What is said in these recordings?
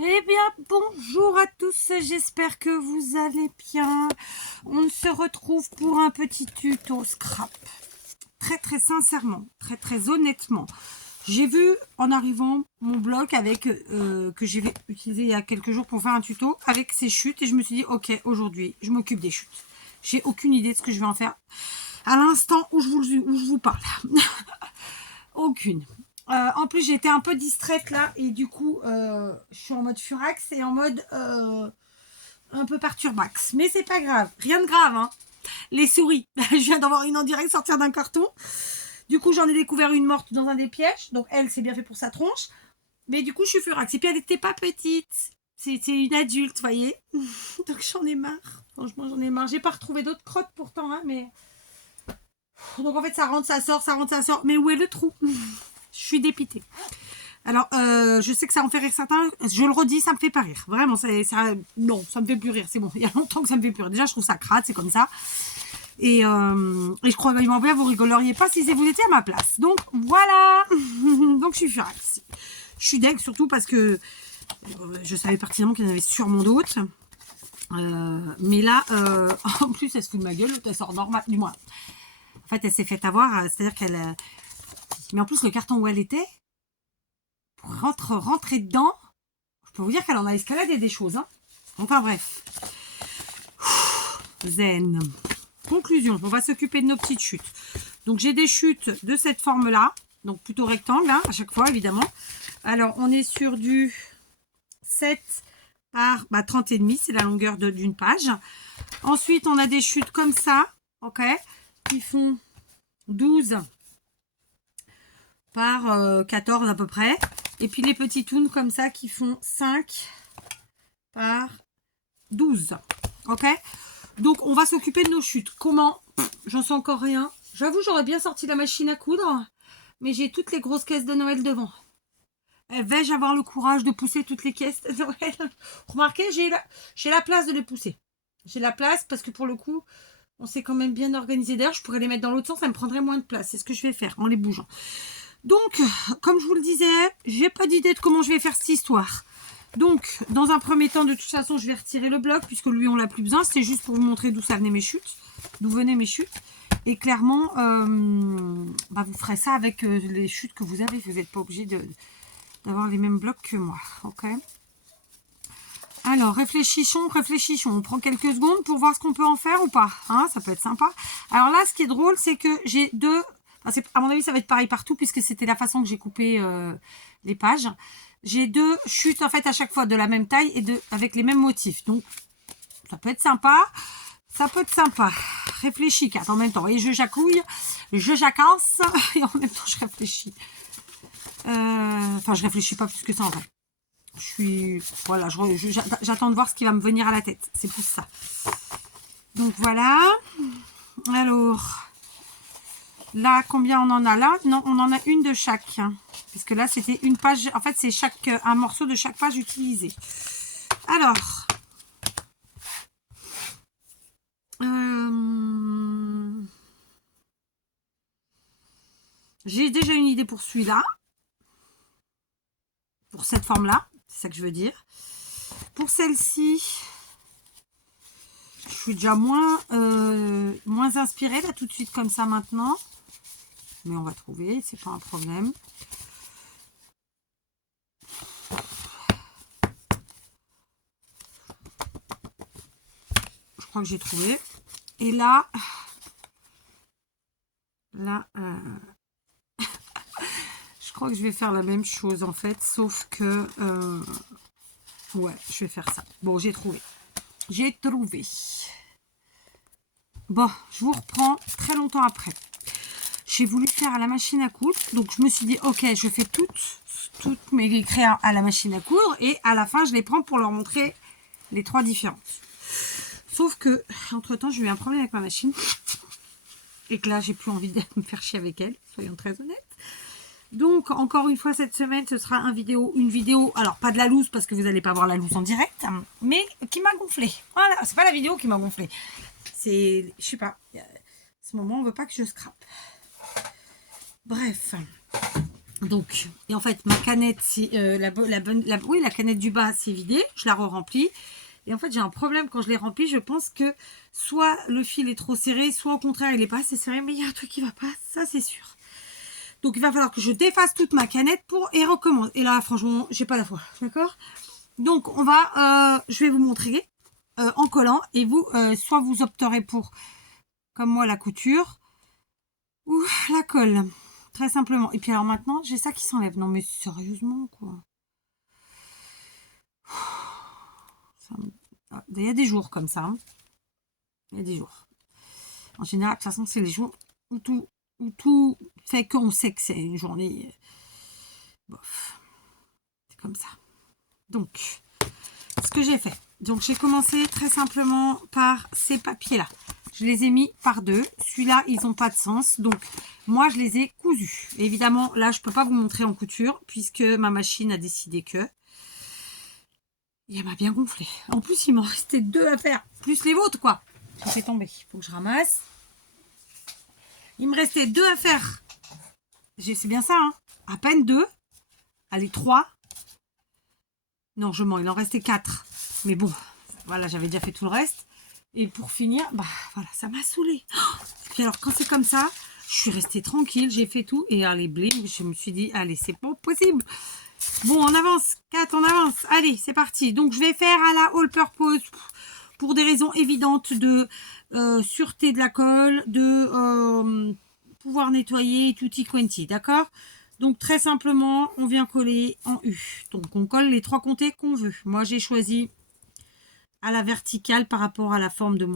Eh bien, bonjour à tous, j'espère que vous allez bien. On se retrouve pour un petit tuto scrap. Très sincèrement, très honnêtement, j'ai vu en arrivant mon bloc avec que j'ai utilisé il y a quelques jours pour faire un tuto avec ces chutes et je me suis dit ok, aujourd'hui je m'occupe des chutes. J'ai aucune idée de ce que je vais en faire à l'instant où je vous parle. Aucune. En plus, j'ai été un peu distraite là et du coup, je suis en mode furax et en mode un peu perturbax. Mais c'est pas grave, rien de grave. Hein. Les souris, je viens d'avoir une en direct sortir d'un carton. Du coup, j'en ai découvert une morte dans un des pièges. Donc, elle, c'est bien fait pour sa tronche. Mais du coup, je suis furax. Et puis, elle n'était pas petite. C'était une adulte, vous voyez. Donc, j'en ai marre. Franchement, j'en ai marre. J'ai pas retrouvé d'autres crottes pourtant, hein, mais. Donc, en fait, ça rentre, ça sort, ça rentre, ça sort. Mais où est le trou? Je suis dépitée. Alors, je sais que ça en fait rire certains. Je le redis, ça me fait pas rire. Vraiment, non, ça me fait plus rire. C'est bon. Il y a longtemps que ça me fait plus rire. Déjà, je trouve ça crade, c'est comme ça. Et je crois vraiment bien, vous rigoleriez pas si vous étiez à ma place. Donc, voilà. Donc, je suis furax. Je suis deg, surtout parce que je savais pertinemment qu'il y en avait sûrement d'autres. Mais là, en plus, elle se fout de ma gueule. Elle sort normal, du moins. En fait, elle s'est fait avoir. C'est-à-dire qu'elle... Mais en plus, le carton où elle était, rentrer dedans, je peux vous dire qu'elle en a escaladé des choses. Hein. Enfin bref. Zen. Conclusion, on va s'occuper de nos petites chutes. Donc j'ai des chutes de cette forme-là, donc plutôt rectangle, hein, à chaque fois évidemment. Alors on est sur du 7 par 30 et demi, c'est la longueur d'une page. Ensuite on a des chutes comme ça, ok, qui font 12 par 14 à peu près. Et puis les petits toons comme ça qui font 5 par 12. Ok. Donc on va s'occuper de nos chutes. Comment? J'en sais encore rien. J'avoue, j'aurais bien sorti la machine à coudre. Mais j'ai toutes les grosses caisses de Noël devant. Vais-je avoir le courage de pousser toutes les caisses de Noël? Remarquez, j'ai la place de les pousser. J'ai la place parce que pour le coup, on s'est quand même bien organisé. D'ailleurs, je pourrais les mettre dans l'autre sens, ça me prendrait moins de place. C'est ce que je vais faire en les bougeant. Donc, comme je vous le disais, j'ai pas d'idée de comment je vais faire cette histoire. Donc, dans un premier temps, de toute façon, je vais retirer le bloc puisque lui, on l'a plus besoin. C'était juste pour vous montrer d'où ça venait mes chutes, d'où venaient mes chutes. Et clairement, vous ferez ça avec les chutes que vous avez. Vous n'êtes pas obligé d'avoir les mêmes blocs que moi. Ok. Alors, réfléchissons. On prend quelques secondes pour voir ce qu'on peut en faire ou pas. Hein, ça peut être sympa. Alors là, ce qui est drôle, c'est que j'ai deux... à mon avis, ça va être pareil partout puisque c'était la façon que j'ai coupé les pages. J'ai deux chutes en fait à chaque fois de la même taille et avec les mêmes motifs. Donc, ça peut être sympa. Ça peut être sympa. Réfléchis, Kat, en même temps. Et je jacouille, je jacasse et en même temps, je réfléchis. Enfin, je réfléchis pas plus que ça en vrai. Voilà, j'attends de voir ce qui va me venir à la tête. C'est pour ça. Donc, voilà. Alors... Là, combien on en a là? Non, on en a une de chaque. Parce que là, c'était une page. En fait, c'est un morceau de chaque page utilisé. Alors. J'ai déjà une idée pour celui-là. Pour cette forme-là. C'est ça que je veux dire. Pour celle-ci, je suis déjà moins inspirée là tout de suite comme ça maintenant. Mais on va trouver, c'est pas un problème. Je crois que j'ai trouvé. Et là, je crois que je vais faire la même chose en fait, sauf que ouais, je vais faire ça. Bon, j'ai trouvé. Bon, je vous reprends très longtemps après. J'ai voulu faire à la machine à coudre, donc je me suis dit ok, je fais toutes mes créas à la machine à coudre et à la fin je les prends pour leur montrer les trois différentes. Sauf que entre temps j'ai eu un problème avec ma machine et que là j'ai plus envie de me faire chier avec elle, soyons très honnêtes. Donc encore une fois cette semaine ce sera une vidéo, alors pas de la loose parce que vous n'allez pas voir la loose en direct, mais qui m'a gonflé. Voilà, c'est pas la vidéo qui m'a gonflé, c'est, je sais pas, à ce moment on veut pas que je scrape. Bref, Donc, et en fait, ma canette, c'est oui, la canette du bas, c'est vidé. Je la re-remplis. Et en fait, j'ai un problème quand je l'ai rempli. Je pense que soit le fil est trop serré, soit au contraire, il n'est pas assez serré. Mais il y a un truc qui va pas, ça c'est sûr. Donc, il va falloir que je défasse toute ma canette et recommence. Et là, franchement, j'ai pas la foi. D'accord? Donc, je vais vous montrer en collant. Et vous, soit vous opterez pour, comme moi, la couture ou la colle. Très simplement. Et puis alors maintenant, j'ai ça qui s'enlève. Non mais sérieusement, quoi. Il y a des jours comme ça. Hein. Il y a des jours. En général, de toute façon, c'est les jours où tout fait qu'on sait que c'est une journée. Bof. C'est comme ça. Donc, ce que j'ai fait. Donc, j'ai commencé très simplement par ces papiers-là. Je les ai mis par deux. Celui-là, ils n'ont pas de sens. Donc, moi, je les ai cousus. Évidemment, là, je ne peux pas vous montrer en couture puisque ma machine a décidé que. Et elle m'a bien gonflé. En plus, il m'en restait 2 à faire. Plus les vôtres, quoi. Je fais tomber. Il faut que je ramasse. Il me restait 2 à faire. C'est bien ça, hein. À peine 2. Allez, 3. Non, je mens. Il en restait 4. Mais bon, voilà, j'avais déjà fait tout le reste. Et pour finir, bah voilà, ça m'a saoulé. Puis alors, quand c'est comme ça, je suis restée tranquille. J'ai fait tout. Et allez, bling, je me suis dit, allez, c'est pas possible. Bon, on avance. 4, on avance. Allez, c'est parti. Donc, je vais faire à la all purpose pour des raisons évidentes de sûreté de la colle, de pouvoir nettoyer tutti quanti. D'accord? Donc, très simplement, on vient coller en U. Donc, on colle les 3 comtés qu'on veut. Moi, j'ai choisi à la verticale par rapport à la forme de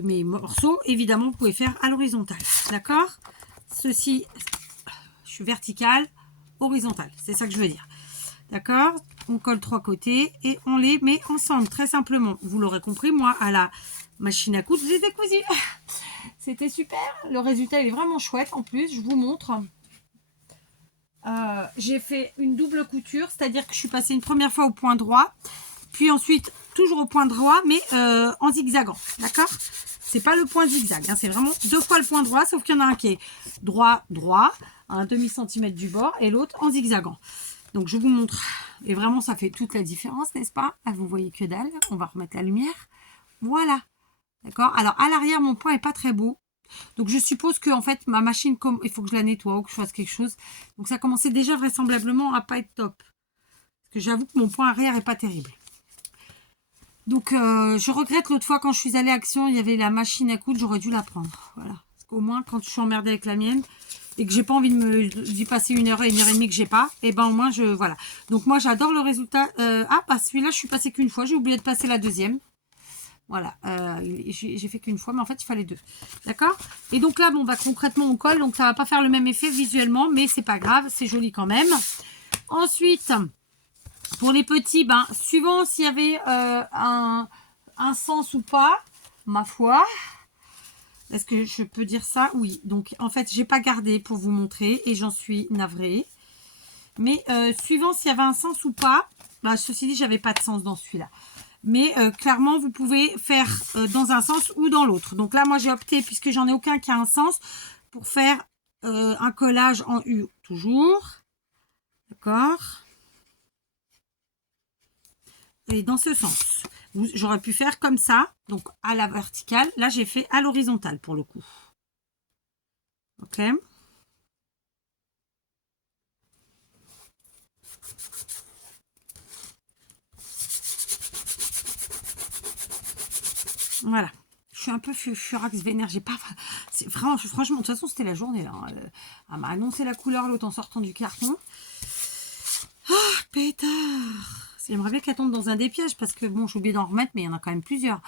mes morceaux. Évidemment, vous pouvez faire à l'horizontale. D'accord? Ceci, je suis verticale, horizontale. C'est ça que je veux dire. D'accord? On colle 3 côtés et on les met ensemble, très simplement. Vous l'aurez compris, moi, à la machine à coudre, je les ai cousus. C'était super. Le résultat, il est vraiment chouette. En plus, je vous montre. J'ai fait une double couture, c'est-à-dire que je suis passée une première fois au point droit, puis ensuite toujours au point droit, mais en zigzagant. D'accord? C'est pas le point zigzag, hein, c'est vraiment 2 fois le point droit, sauf qu'il y en a un qui est droit, à un demi-centimètre du bord, et l'autre en zigzagant. Donc, je vous montre. Et vraiment, ça fait toute la différence, n'est-ce pas? Ah, vous voyez que dalle. On va remettre la lumière. Voilà. D'accord? Alors, à l'arrière, mon point n'est pas très beau. Donc, je suppose que, en fait, ma machine, il faut que je la nettoie ou que je fasse quelque chose. Donc, ça commençait déjà vraisemblablement à pas être top. Parce que j'avoue que mon point arrière n'est pas terrible. Donc, je regrette l'autre fois, quand je suis allée à Action, il y avait la machine à coudre. J'aurais dû la prendre. Voilà. Parce qu'au moins, quand je suis emmerdée avec la mienne, et que j'ai pas envie d'y passer 1 heure et 1 heure et demie que j'ai pas, et ben au moins voilà. Donc moi j'adore le résultat. Celui-là je suis passée qu'une fois, j'ai oublié de passer la deuxième. Voilà, j'ai fait qu'une fois, mais en fait il fallait 2. D'accord? Et donc là, bon bah concrètement on colle, donc ça va pas faire le même effet visuellement, mais c'est pas grave, c'est joli quand même. Ensuite, pour les petits, ben suivant s'il y avait un sens ou pas, ma foi. Est-ce que je peux dire ça? Oui. Donc, en fait, j'ai pas gardé pour vous montrer et j'en suis navrée. Mais suivant s'il y avait un sens ou pas, bah, ceci dit, j'avais pas de sens dans celui-là. Mais clairement, vous pouvez faire dans un sens ou dans l'autre. Donc là, moi, j'ai opté, puisque j'en ai aucun qui a un sens, pour faire un collage en U. Toujours. D'accord? Et dans ce sens. J'aurais pu faire comme ça, donc à la verticale. Là, j'ai fait à l'horizontale pour le coup. Ok. Voilà. Je suis un peu furax vénère. J'ai pas. Franchement, de toute façon, c'était la journée là. Elle m'a annoncé la couleur l'autre en sortant du carton. Ah, pétard. J'aimerais bien qu'elle tombe dans un des pièges parce que bon, j'ai oublié d'en remettre, mais il y en a quand même plusieurs.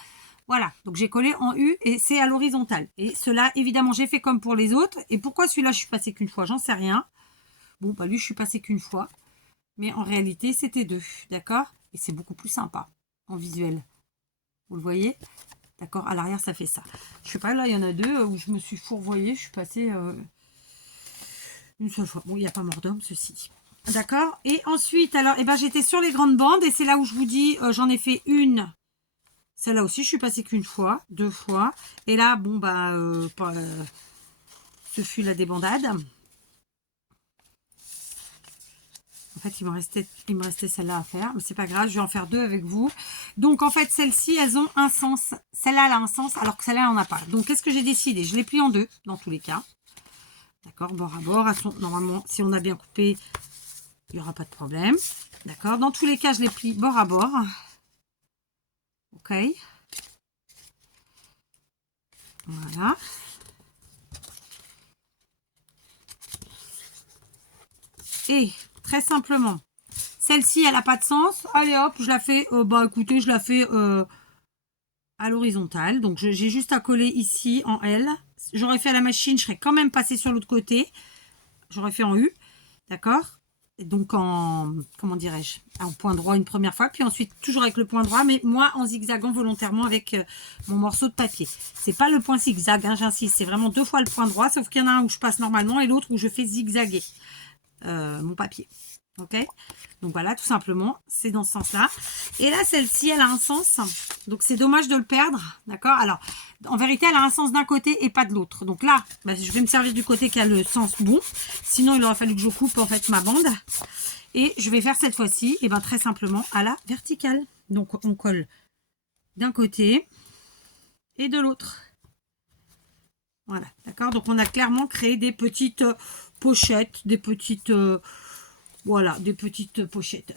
Voilà, donc j'ai collé en U et c'est à l'horizontale. Et cela, évidemment, j'ai fait comme pour les autres. Et pourquoi celui-là, je suis passée qu'une fois? J'en sais rien. Bon, bah lui, je suis passée qu'une fois. Mais en réalité, c'était 2. D'accord? Et c'est beaucoup plus sympa en visuel. Vous le voyez? D'accord? À l'arrière, ça fait ça. Je sais pas, là, il y en a 2 où je me suis fourvoyée. Je suis passée une seule fois. Bon, il n'y a pas mort d'homme, ceci. D'accord? Et ensuite, alors, j'étais sur les grandes bandes et c'est là où je vous dis, j'en ai fait une. Celle-là aussi, je suis passée qu'une fois, 2 fois. Et là, bon, ce fut la débandade. En fait, il me restait celle-là à faire, mais c'est pas grave, je vais en faire 2 avec vous. Donc, en fait, celles-ci, elles ont un sens. Celle-là, elle a un sens, alors que celle-là, elle n'en a pas. Donc, qu'est-ce que j'ai décidé? Je les plie en 2, dans tous les cas. D'accord, bord à bord. Elles sont, normalement, si on a bien coupé, il n'y aura pas de problème. D'accord, dans tous les cas, je les plie bord à bord. Ok. Voilà. Et, très simplement, celle-ci, elle n'a pas de sens. Allez hop, je la fais, bah écoutez, je la fais à l'horizontale. Donc, j'ai juste à coller ici en L. J'aurais fait à la machine, je serais quand même passée sur l'autre côté. J'aurais fait en U. D'accord? Et donc, en, comment dirais-je, en point droit une première fois. Puis ensuite, toujours avec le point droit, mais moi, en zigzagant volontairement avec mon morceau de papier. C'est pas le point zigzag, hein, j'insiste. C'est vraiment 2 fois le point droit, sauf qu'il y en a un où je passe normalement et l'autre où je fais zigzaguer mon papier. Ok, donc voilà, tout simplement, c'est dans ce sens-là. Et là, celle-ci, elle a un sens. Donc, c'est dommage de le perdre. D'accord? Alors, en vérité, elle a un sens d'un côté et pas de l'autre. Donc là, bah, je vais me servir du côté qui a le sens bon. Sinon, il aurait fallu que je coupe, en fait, ma bande. Et je vais faire cette fois-ci, et ben très simplement, à la verticale. Donc, on colle d'un côté et de l'autre. Voilà, d'accord? Donc, on a clairement créé des petites pochettes, des petites... voilà, des petites pochettes.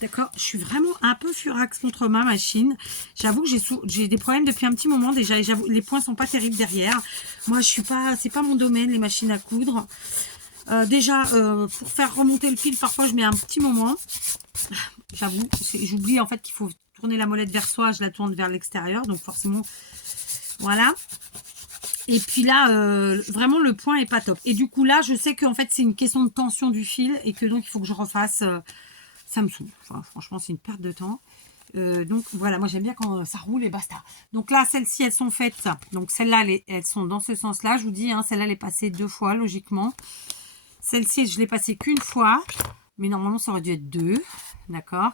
D'accord? Je suis vraiment un peu furax contre ma machine. J'avoue que j'ai des problèmes depuis un petit moment déjà. Et j'avoue, les points sont pas terribles derrière. Moi, je suis pas, c'est pas mon domaine, les machines à coudre. Déjà, pour faire remonter le fil, parfois, je mets un petit moment. J'avoue, j'oublie en fait qu'il faut tourner la molette vers soi. Je la tourne vers l'extérieur. Donc, forcément, voilà. Et puis là, vraiment, le point est pas top. Et du coup, là, je sais qu'en fait, c'est une question de tension du fil et que donc, il faut que je refasse. Ça me saoule. Enfin, franchement, c'est une perte de temps. Donc, voilà, moi, j'aime bien quand ça roule et basta. Donc là, celles-ci, elles sont faites. Donc, celles-là, elles sont dans ce sens-là. Je vous dis, hein, celle-là, elle est passée 2 fois, logiquement. Celle-ci, je l'ai passée qu'une fois. Mais normalement, ça aurait dû être 2. D'accord?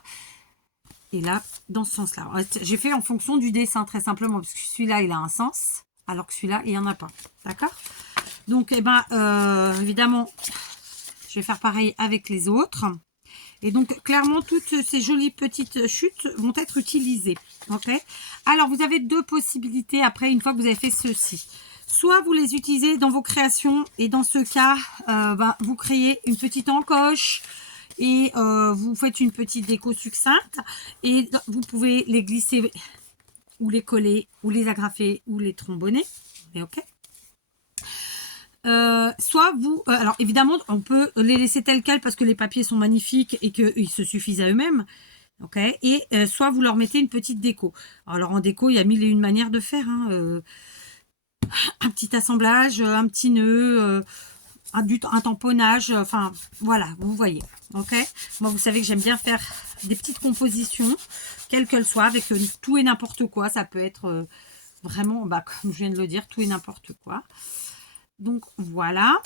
Et là, dans ce sens-là. J'ai fait en fonction du dessin, très simplement. Parce que celui-là, il a un sens. Alors que celui-là, il n'y en a pas. D'accord? Donc, eh ben, évidemment, je vais faire pareil avec les autres. Et donc, clairement, toutes ces jolies petites chutes vont être utilisées. Ok? Alors, vous avez 2 possibilités après, une fois que vous avez fait ceci. Soit vous les utilisez dans vos créations. Et dans ce cas, vous créez une petite encoche. Et vous faites une petite déco succincte. Et vous pouvez les glisser ou les coller, ou les agrafer, ou les trombonner. Et ok. Soit vous... alors évidemment, on peut les laisser tels quels parce que les papiers sont magnifiques et qu'ils se suffisent à eux-mêmes. Ok. Et soit vous leur mettez une petite déco. Alors en déco, il y a 1000 et une manières de faire. Hein, un petit assemblage, un petit nœud, un tamponnage. Enfin, voilà, vous voyez. Ok. Moi, vous savez que j'aime bien faire des petites compositions, quelles qu'elles soient, avec tout et n'importe quoi. Ça peut être vraiment, bah, comme je viens de le dire, tout et n'importe quoi. Donc voilà.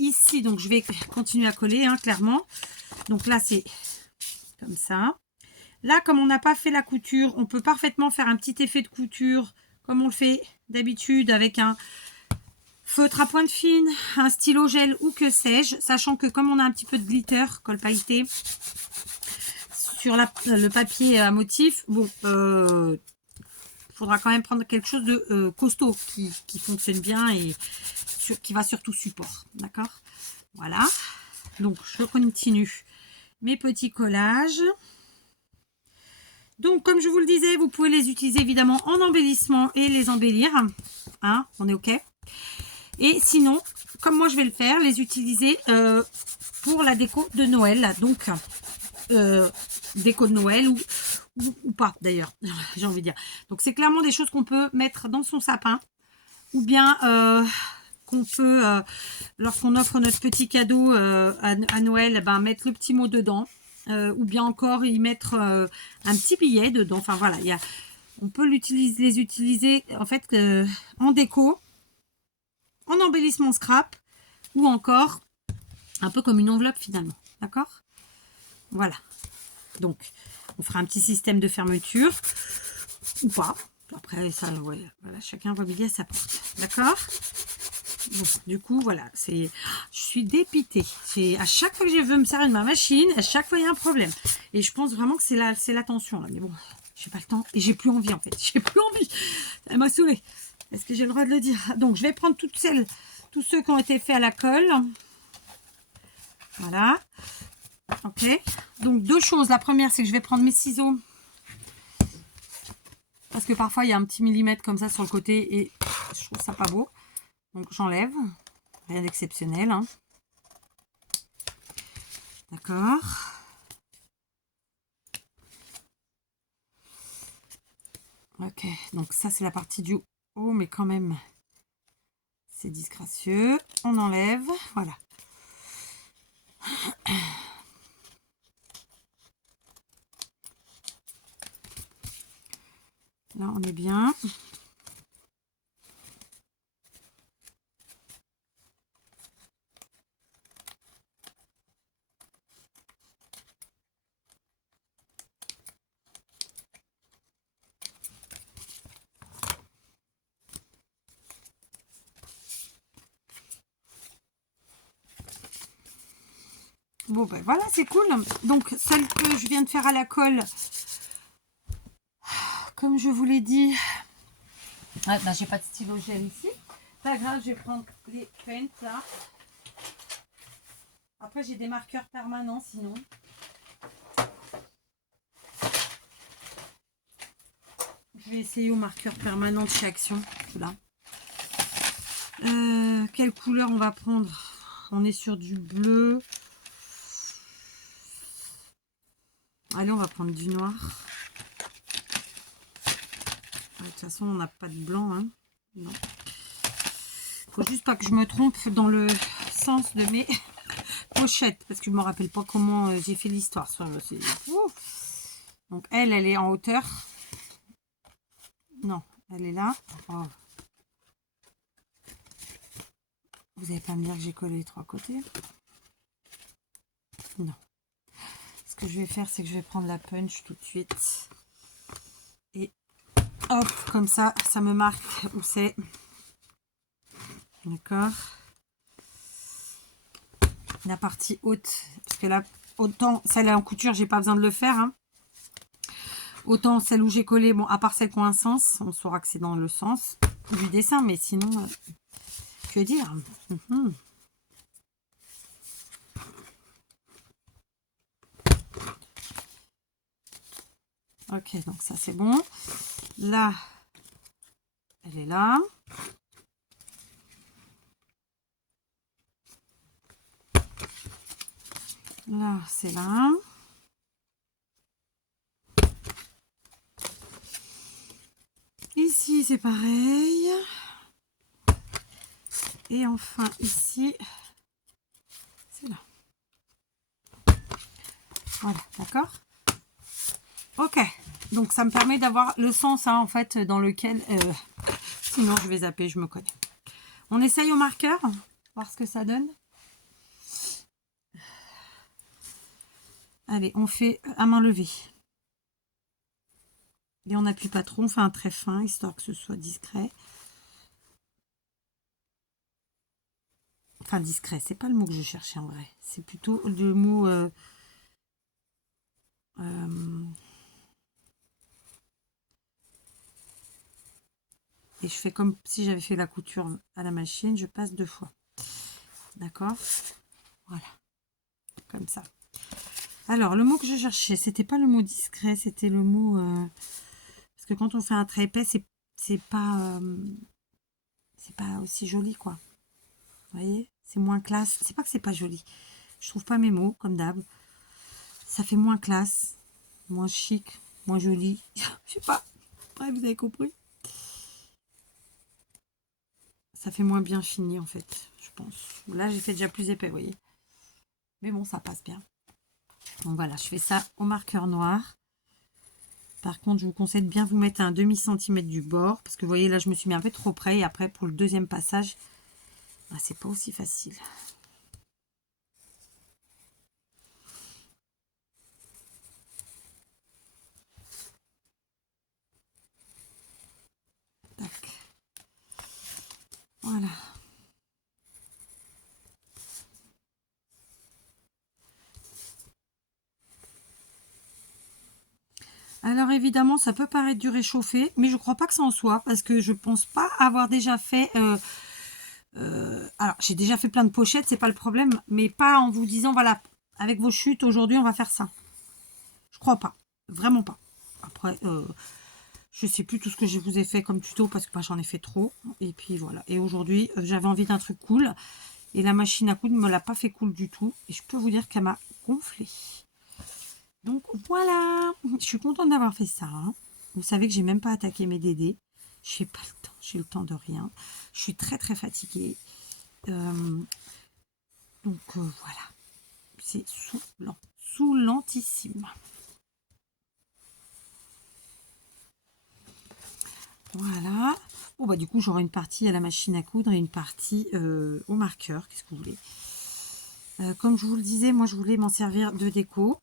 Ici, donc je vais continuer à coller, hein, clairement. Donc là, c'est comme ça. Là, comme on n'a pas fait la couture, on peut parfaitement faire un petit effet de couture, comme on le fait d'habitude avec un feutre à pointe fine, un stylo gel ou que sais-je, sachant que comme on a un petit peu de glitter, colle pailleté, sur le papier à motif, bon, il faudra quand même prendre quelque chose de costaud qui fonctionne bien et qui va surtout support. D'accord? Voilà. Donc, je continue mes petits collages. Donc, comme je vous le disais, vous pouvez les utiliser évidemment en embellissement et les embellir. Hein, on est OK. Et sinon, comme moi je vais le faire, les utiliser pour la déco de Noël. Donc, déco de Noël ou pas d'ailleurs, j'ai envie de dire. Donc, c'est clairement des choses qu'on peut mettre dans son sapin. Ou bien qu'on peut, lorsqu'on offre notre petit cadeau à Noël, ben, mettre le petit mot dedans. Ou bien encore y mettre un petit billet dedans. Enfin, voilà, on peut les utiliser en fait en déco, en embellissement scrap, ou encore un peu comme une enveloppe finalement. D'accord? Voilà. Donc, on fera un petit système de fermeture ou pas. Après, ça, ouais, voilà, chacun voit bien sa porte. D'accord? Bon, du coup, voilà, je suis dépitée. À chaque fois que je veux me servir de ma machine, à chaque fois, il y a un problème. Et je pense vraiment que c'est la tension, là. Mais bon, j'ai pas le temps et j'ai plus envie, en fait. J'ai plus envie. Elle m'a saoulée. Est-ce que j'ai le droit de le dire? Donc, je vais prendre tous ceux qui ont été faits à la colle. Voilà. Ok. Donc, deux choses. La première, c'est que je vais prendre mes ciseaux. Parce que parfois, il y a un petit millimètre comme ça sur le côté et je trouve ça pas beau. Donc, j'enlève. Rien d'exceptionnel. Hein. D'accord. Ok. Donc, ça, c'est la partie du haut, mais quand même, c'est disgracieux. On enlève. Voilà. Là, on est bien. Bon, ben voilà, c'est cool. Donc, celle que je viens de faire à la colle, comme je vous l'ai dit, ah, ben, j'ai pas de stylo gel ici. Pas grave, je vais prendre les paints là. Après, j'ai des marqueurs permanents sinon. Je vais essayer au marqueur permanent de chez Action. Là. Quelle couleur on va prendre? On est sur du bleu. Allez, on va prendre du noir. De toute façon, on n'a pas de blanc. Hein. Non. Faut juste pas que je me trompe dans le sens de mes pochettes. Parce que je ne me rappelle pas comment j'ai fait l'histoire. Donc, elle est en hauteur. Non, elle est là. Oh. Vous n'allez pas me dire que j'ai collé les trois côtés? Non. Ce que je vais faire, c'est que je vais prendre la punch tout de suite. Et hop, comme ça me marque où c'est. D'accord. La partie haute, parce que là, autant celle en couture, j'ai pas besoin de le faire. Hein. Autant celle où j'ai collé, bon, à part celle qui a un sens, on saura que c'est dans le sens du dessin, mais sinon, que dire? Ok, donc ça c'est bon. Là, elle est là. Là, c'est là. Ici, c'est pareil. Et enfin, ici, c'est là. Voilà, d'accord? Ok, donc ça me permet d'avoir le sens, hein, en fait, dans lequel... sinon, je vais zapper, je me connais. On essaye au marqueur, voir ce que ça donne. Allez, on fait à main levée. Et on n'appuie pas trop, on fait un trait fin, histoire que ce soit discret. Enfin, discret, c'est pas le mot que je cherchais en vrai. C'est plutôt le mot... et je fais comme si j'avais fait la couture à la machine, je passe 2 fois. D'accord? Voilà. Comme ça. Alors, le mot que je cherchais, c'était pas le mot discret, c'était le mot... parce que quand on fait un trait épais, c'est pas aussi joli, quoi. Vous voyez? C'est moins classe. C'est pas que c'est pas joli. Je trouve pas mes mots, comme d'hab. Ça fait moins classe, moins chic, moins joli. Je sais pas. Bref, vous avez compris. Ça fait moins bien fini, en fait, je pense. Là, j'ai fait déjà plus épais, vous voyez. Mais bon, ça passe bien. Donc voilà, je fais ça au marqueur noir. Par contre, je vous conseille de bien vous mettre à un demi-centimètre du bord. Parce que vous voyez, là, je me suis mis un peu trop près. Et après, pour le deuxième passage, bah, c'est pas aussi facile. Tac. Voilà. Alors évidemment, ça peut paraître du réchauffé, mais je crois pas que ça en soit, parce que je pense pas avoir déjà fait... alors, j'ai déjà fait plein de pochettes, c'est pas le problème, mais pas en vous disant, voilà, avec vos chutes, aujourd'hui, on va faire ça. Je crois pas, vraiment pas. Après, je sais plus tout ce que je vous ai fait comme tuto, parce que bah, j'en ai fait trop. Et puis voilà, et aujourd'hui, j'avais envie d'un truc cool, et la machine à coudre me l'a pas fait cool du tout, et je peux vous dire qu'elle m'a gonflé. Donc voilà, je suis contente d'avoir fait ça. Hein. Vous savez que j'ai même pas attaqué mes DD. J'ai pas le temps, j'ai le temps de rien. Je suis très très fatiguée. Donc voilà, c'est saoulant, saoulantissime. Voilà. Bon bah du coup j'aurai une partie à la machine à coudre et une partie au marqueur. Qu'est-ce que vous voulez? Comme je vous le disais, moi je voulais m'en servir de déco.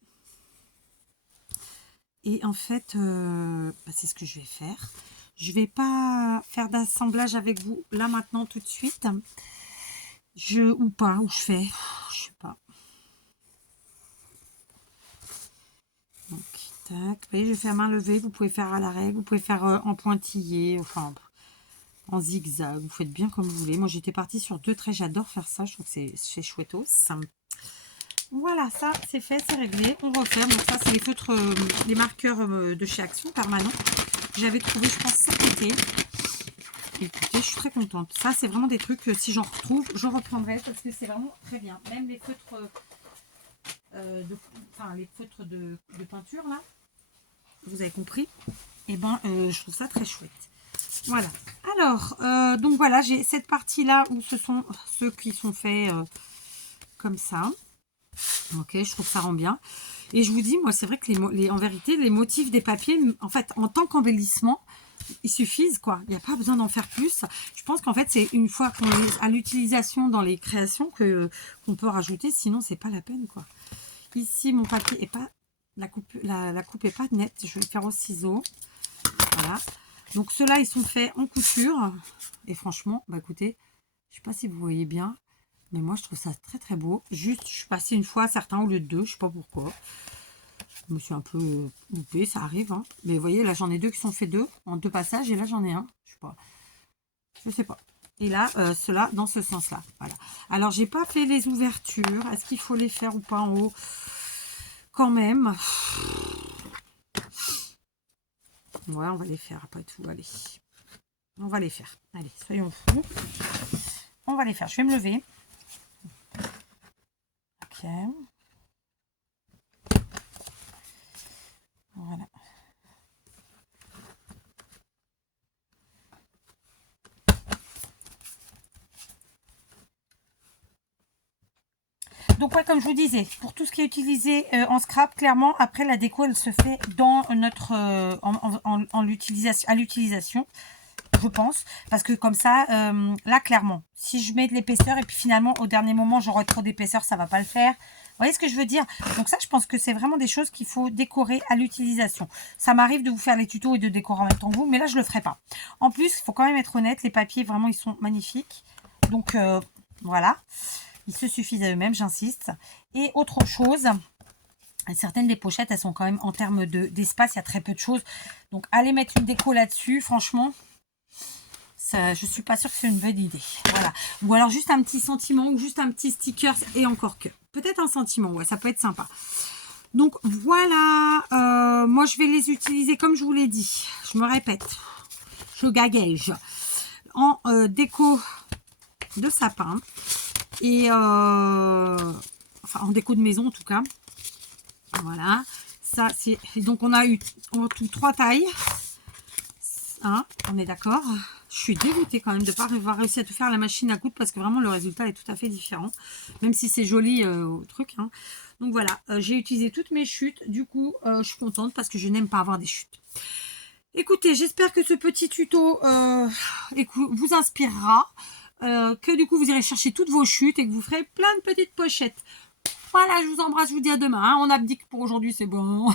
Et en fait, bah, c'est ce que je vais faire. Je vais pas faire d'assemblage avec vous là maintenant tout de suite. Ou pas, ou je fais, je sais pas. Donc, tac. Vous voyez, je fais à main levée. Vous pouvez faire à la règle, vous pouvez faire en pointillé, enfin en zigzag. Vous faites bien comme vous voulez. Moi, j'étais partie sur 2 traits. J'adore faire ça. Je trouve que c'est chouettos. Voilà, ça c'est fait, c'est réglé. On referme. Donc ça, c'est les feutres, les marqueurs de chez Action Permanent. J'avais trouvé, je pense, cet été. Écoutez, je suis très contente. Ça, c'est vraiment des trucs, si j'en retrouve, je reprendrai parce que c'est vraiment très bien. Même les feutres, les feutres de peinture, là, vous avez compris. Et ben, je trouve ça très chouette. Voilà. Alors, donc voilà, j'ai cette partie-là où ce sont ceux qui sont faits comme ça. Ok, je trouve que ça rend bien. Et je vous dis, moi, c'est vrai que en vérité, les motifs des papiers, en fait, en tant qu'embellissement, ils suffisent, quoi. Il n'y a pas besoin d'en faire plus. Je pense qu'en fait, c'est une fois qu'on est à l'utilisation dans les créations qu'on peut rajouter. Sinon, c'est pas la peine, quoi. Ici, mon papier est pas... La coupe est pas nette. Je vais le faire au ciseau. Voilà. Donc, ceux-là, ils sont faits en couture. Et franchement, bah écoutez, je sais pas si vous voyez bien. Mais moi, je trouve ça très, très beau. Juste, je suis passée une fois à certains au lieu de 2. Je sais pas pourquoi. Je me suis un peu loupée, ça arrive. Hein. Mais vous voyez, là, j'en ai 2 qui sont faits en 2 passages. Et là, j'en ai un. Je sais pas. Je sais pas. Et là, cela dans ce sens-là. Voilà. Alors, j'ai pas fait les ouvertures. Est-ce qu'il faut les faire ou pas en haut? Quand même. Ouais, on va les faire après tout. Allez. On va les faire. Allez, soyons fous. On va les faire. Je vais me lever. Ok. Voilà. Donc ouais, comme je vous disais, pour tout ce qui est utilisé en scrap, clairement, après la déco, elle se fait dans notre à l'utilisation, je pense. Parce que comme ça, là, clairement, si je mets de l'épaisseur et puis finalement, au dernier moment, j'aurai trop d'épaisseur, ça va pas le faire. Vous voyez ce que je veux dire? Donc ça, je pense que c'est vraiment des choses qu'il faut décorer à l'utilisation. Ça m'arrive de vous faire les tutos et de décorer en même temps que vous, mais là, je le ferai pas. En plus, il faut quand même être honnête, les papiers, vraiment, ils sont magnifiques. Donc, voilà. Ils se suffisent à eux-mêmes, j'insiste. Et autre chose, certaines des pochettes, elles sont quand même en termes d'espace, il y a très peu de choses. Donc, allez mettre une déco là-dessus, franchement, ça, je suis pas sûre que c'est une bonne idée. Voilà. Ou alors juste un petit sentiment ou juste un petit sticker et encore que. Peut-être un sentiment, ouais, ça peut être sympa. Donc, voilà. Moi, je vais les utiliser comme je vous l'ai dit. Je me répète. Je gagège. En déco de sapin. Et enfin en déco de maison en tout cas. Voilà. Ça c'est. Donc on a eu en tout 3 tailles. Hein, on est d'accord. Je suis dégoûtée quand même de ne pas avoir réussi à tout faire à la machine à coudre parce que vraiment le résultat est tout à fait différent. Même si c'est joli au truc. Hein. Donc voilà, j'ai utilisé toutes mes chutes. Du coup, je suis contente parce que je n'aime pas avoir des chutes. Écoutez, j'espère que ce petit tuto vous inspirera. Que du coup vous irez chercher toutes vos chutes et que vous ferez plein de petites pochettes. Voilà, je vous embrasse, je vous dis à demain. Hein. On abdique pour aujourd'hui, c'est bon.